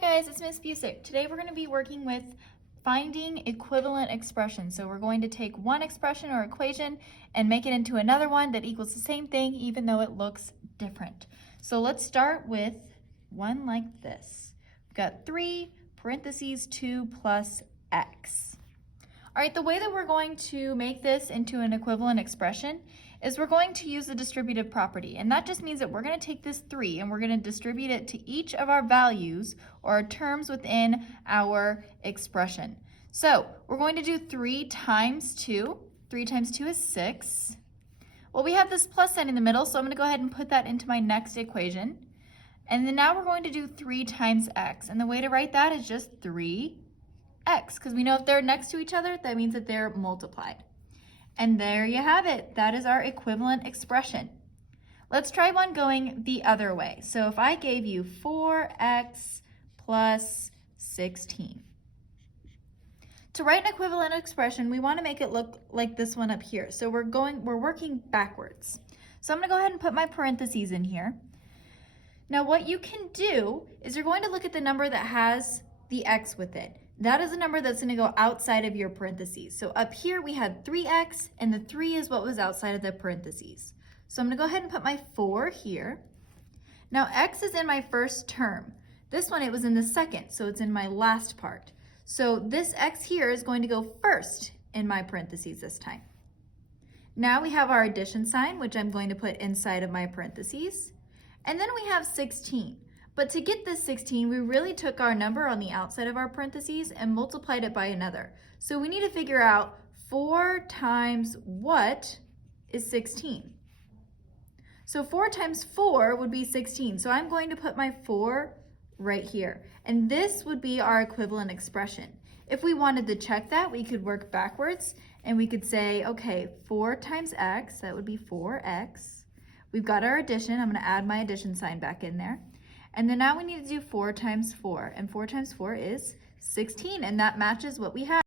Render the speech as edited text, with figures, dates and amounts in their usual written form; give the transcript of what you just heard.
Hi guys, it's Miss Busick. Today we're going to be working with finding equivalent expressions. So we're going to take one expression or equation and make it into another one that equals the same thing even though it looks different. So let's start with one like this. We've got 3 parentheses 2 plus x. All right, the way that we're going to make this into an equivalent expression is we're going to use the distributive property. And that just means that we're going to take this 3 and we're going to distribute it to each of our values or our terms within our expression. So we're going to do 3 times 2. 3 times 2 is 6. Well, we have this plus sign in the middle, so I'm going to go ahead and put that into my next equation. And then now we're going to do 3 times x. And the way to write that is just 3x, because we know if they're next to each other, that means that they're multiplied. And there you have it. That is our equivalent expression. Let's try one going the other way. So if I gave you 4x plus 16. To write an equivalent expression, we want to make it look like this one up here. So we're working backwards. So I'm going to go ahead and put my parentheses in here. Now what you can do is you're going to look at the number that has the x with it. That is a number that's going to go outside of your parentheses. So up here we had 3x, and the 3 is what was outside of the parentheses. So I'm going to go ahead and put my 4 here. Now x is in my first term. This one, it was in the second, so it's in my last part. So this x here is going to go first in my parentheses this time. Now we have our addition sign, which I'm going to put inside of my parentheses. And then we have 16. But to get this 16, we really took our number on the outside of our parentheses and multiplied it by another. So we need to figure out 4 times what is 16. So 4 times 4 would be 16. So I'm going to put my 4 right here. And this would be our equivalent expression. If we wanted to check that, we could work backwards and we could say, okay, 4 times x, that would be 4x. We've got our addition. I'm going to add my addition sign back in there. And then now we need to do 4 times 4, and 4 times 4 is 16, and that matches what we have.